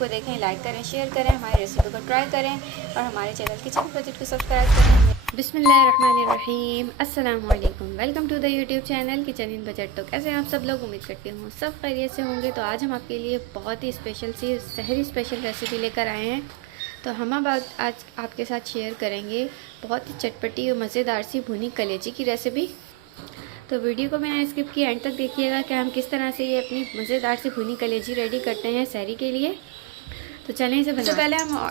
को देखें, लाइक करें, शेयर करें, हमारी रेसिपी को ट्राई करें और हमारे चैनल किचन बजट को सब्सक्राइब करें। बिस्मिल्लाहिर्रहमानिर्रहीम, अस्सलाम वालेकुम, welcome to the YouTube channel Kitchen in Budget. तो कैसे हैं आप सब लोग? उम्मीद करती हूँ सब खैरियत से होंगे। तो आज हम आपके लिए बहुत ही स्पेशल सी सहरी स्पेशल रेसिपी लेकर आए हैं। तो हम आज आपके साथ शेयर करेंगे बहुत ही चटपटी और मज़ेदार सी भुनी कलेजी की रेसिपी। तो वीडियो को बिना स्किप किए एंड तक देखिएगा कि हम किस तरह से ये अपनी मज़ेदार सी भुनी कलेजी रेडी करते हैं सहरी के लिए। तो चलें इसे बनाते हैं। पहले हम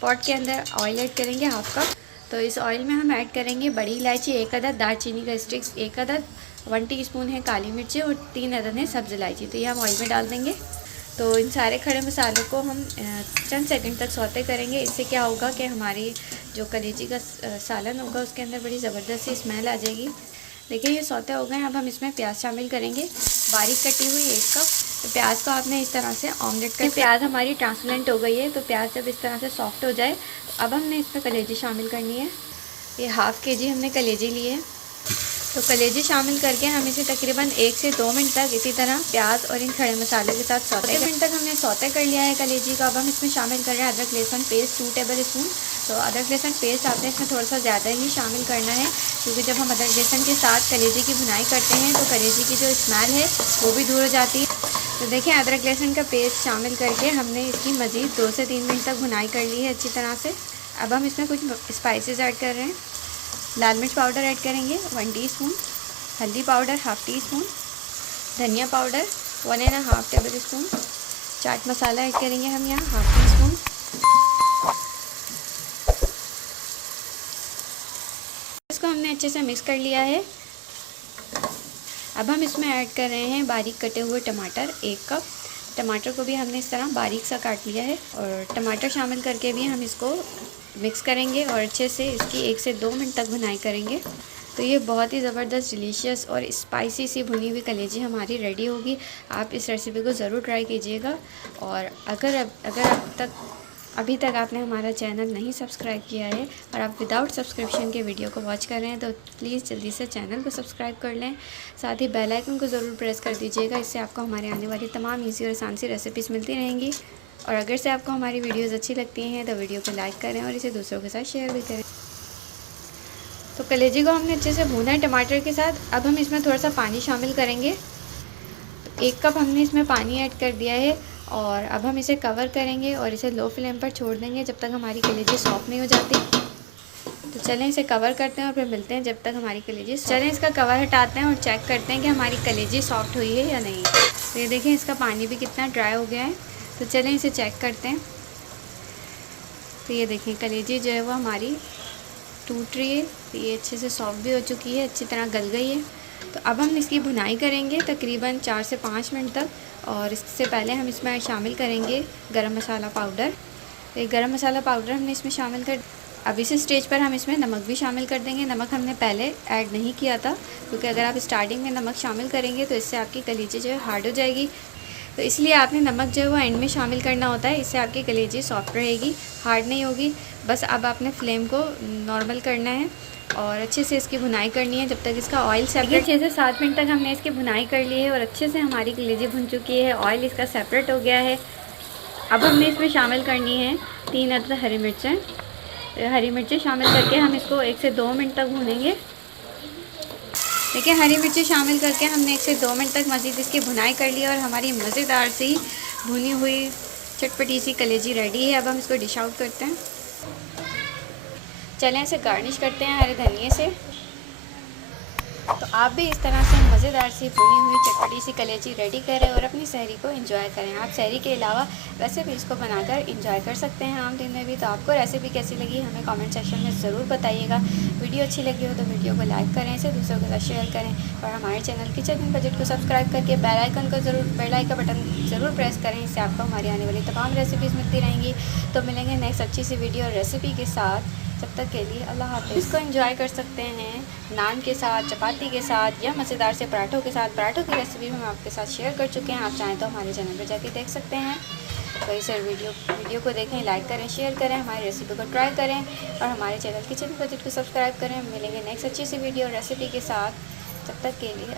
पॉट के अंदर ऑयल ऐड करेंगे हाफ कप। तो इस ऑयल में हम ऐड करेंगे बड़ी इलायची 1 अदद, दालचीनी का स्टिक्स 1 अदद, 1 टीस्पून है काली मिर्ची और 3 अदद है सब्ज़ इलायची। तो ये हम ऑयल में डाल देंगे। तो इन सारे खड़े मसालों को हम चंद सेकंड तक सौते करेंगे। इससे क्या होगा कि हमारी जो कलेजी का सालन होगा उसके अंदर बड़ी ज़बरदस्त सी स्मेल आ जाएगी। देखिए ये सौते हो गए। अब हम इसमें प्याज शामिल करेंगे, बारीक कटी हुई 1 कप। तो प्याज को आपने इस तरह से ऑमलेट कर, प्याज हमारी ट्रांसपेरेंट हो गई है। तो प्याज जब इस तरह से सॉफ्ट हो जाए तो अब हमने इसमें कलेजी शामिल करनी है। ये हाफ़ केजी हमने कलेजी ली है। तो कलेजी शामिल करके हम इसे तकरीबन 1 से 2 मिनट तक इसी तरह प्याज और इन खड़े मसालों के साथ सौते मिनट तक हमने सौते कर लिया है कलेजी को। अब हम इसमें शामिल कर रहे हैं अदरक लहसुन पेस्ट 2 टेबल स्पून। तो अदरक लहसुन पेस्ट आपने इसमें थोड़ा सा ज़्यादा ही शामिल करना है, क्योंकि जब हम अदरक लहसुन के साथ कलेजी की भुनाई करते हैं तो कलेजी की जो स्मेल है वो भी दूर हो जाती है। तो देखिए अदरक लहसुन का पेस्ट शामिल करके हमने इसकी मज़ीद 2 से 3 मिनट तक भुनाई कर ली है अच्छी तरह से। अब हम इसमें कुछ स्पाइसेस ऐड कर रहे हैं। लाल मिर्च पाउडर ऐड करेंगे 1 टीस्पून, हल्दी पाउडर हाफ़ टी स्पून, धनिया powder 1.5 table spoon, chaat masala add करेंगे हम यहाँ हाफ़ टी स्पून। इसको हमने अच्छे से मिक्स कर लिया है। अब हम इसमें ऐड कर रहे हैं बारीक कटे हुए टमाटर 1 कप। टमाटर को भी हमने इस तरह बारीक सा काट लिया है और टमाटर शामिल करके भी हम इसको मिक्स करेंगे और अच्छे से इसकी 1 से 2 मिनट तक भुनाई करेंगे। तो ये बहुत ही ज़बरदस्त डिलीशियस और स्पाइसी सी भुनी हुई कलेजी हमारी रेडी होगी। आप इस रेसिपी को ज़रूर ट्राई कीजिएगा। और अगर अभी तक आपने हमारा चैनल नहीं सब्सक्राइब किया है और आप विदाउट सब्सक्रिप्शन के वीडियो को वॉच कर रहे हैं तो प्लीज़ जल्दी से चैनल को सब्सक्राइब कर लें। साथ ही बेल आइकन को ज़रूर प्रेस कर दीजिएगा। इससे आपको हमारे आने वाली तमाम ईजी और आसान सी रेसिपीज़ मिलती रहेंगी। और अगर से आपको हमारी वीडियोज़ अच्छी लगती हैं तो वीडियो को लाइक करें और इसे दूसरों के साथ शेयर भी करें। तो कलेजी को हमने अच्छे से भूना है टमाटर के साथ। अब हम इसमें थोड़ा सा पानी शामिल करेंगे। 1 कप हमने इसमें पानी ऐड कर दिया है और अब हम इसे कवर करेंगे और इसे लो फ्लेम पर छोड़ देंगे जब तक हमारी कलेजी सॉफ्ट नहीं हो जाती। तो चलें इसे कवर करते हैं और फिर मिलते हैं जब तक हमारी कलेजी। चलें इसका कवर हटाते हैं और चेक करते हैं कि हमारी कलेजी सॉफ्ट हुई है या नहीं। तो ये देखें इसका पानी भी कितना ड्राई हो गया है। तो चलें इसे चेक करते हैं। तो ये देखें कलेजी जो है वो हमारी टूट रही है। तो ये अच्छे से सॉफ्ट भी हो चुकी है, अच्छी तरह गल गई है। तो अब हम इसकी भुनाई करेंगे तकरीबन 4 से 5 मिनट तक। और इससे पहले हम इसमें शामिल करेंगे गरम मसाला पाउडर। तो ये गरम मसाला पाउडर हमने इसमें शामिल कर। अब इस स्टेज पर हम इसमें नमक भी शामिल कर देंगे। नमक हमने पहले ऐड नहीं किया था, क्योंकि अगर आप स्टार्टिंग में नमक शामिल करेंगे तो इससे आपकी कलेजी जो है हार्ड हो जाएगी। तो इसलिए आपने नमक जो है वो एंड में शामिल करना होता है। इससे आपकी कलेजी सॉफ्ट रहेगी, हार्ड नहीं होगी। बस अब आपने फ्लेम को नॉर्मल करना है और अच्छे से इसकी भुनाई करनी है जब तक इसका ऑयल सेपरेट। 6 से 7 मिनट तक हमने इसकी भुनाई कर ली है और अच्छे से हमारी कलेजी भुन चुकी है, ऑयल इसका सेपरेट हो गया है। अब हमने इसमें शामिल करनी है 3 अदद हरी मिर्चें। हरी मिर्चें शामिल करके हम इसको 1 से 2 मिनट तक भूनेंगे। देखिए हरी मिर्ची शामिल करके हमने 1 से 2 मिनट तक मज़ीद इसकी भुनाई कर ली और हमारी मज़ेदार सी भुनी हुई चटपटी सी कलेजी रेडी है। अब हम इसको डिश आउट करते हैं। चलें इसे गार्निश करते हैं हरे धनिए से। तो आप भी इस तरह से मज़ेदार सी भुनी हुई चटपटी सी कलेजी रेडी करें और अपनी सहरी को एंजॉय करें। आप सहरी के अलावा वैसे भी इसको बनाकर एंजॉय कर सकते हैं आम दिन में भी। तो आपको रेसिपी कैसी लगी हमें कमेंट सेक्शन में ज़रूर बताइएगा। वीडियो अच्छी लगी हो तो वीडियो को लाइक करें, इसे दूसरों के साथ शेयर करें और हमारे चैनल किचन इन बजट को सब्सक्राइब करके बेल आइकन का बटन ज़रूर प्रेस करें। इससे आपको हमारी आने वाली तमाम रेसिपीज़ मिलती रहेंगी। तो मिलेंगे नेक्स्ट अच्छी सी वीडियो और रेसिपी के साथ। तब तक के लिए अल्लाह हाफ़िज़। इसको एंजॉय कर सकते हैं नान के साथ, चपाती के साथ या मज़ेदार से पराठों के साथ। पराठों की रेसिपी हम आपके साथ शेयर कर चुके हैं, आप चाहें तो हमारे चैनल पर जाके देख सकते हैं। तो इस वीडियो को देखें, लाइक करें, शेयर करें, हमारी रेसिपी को ट्राई करें और हमारे चैनल किचन बजट को सब्सक्राइब करें। मिलेंगे नेक्स्ट अच्छी सी वीडियो और रेसिपी के साथ। तब तक के लिए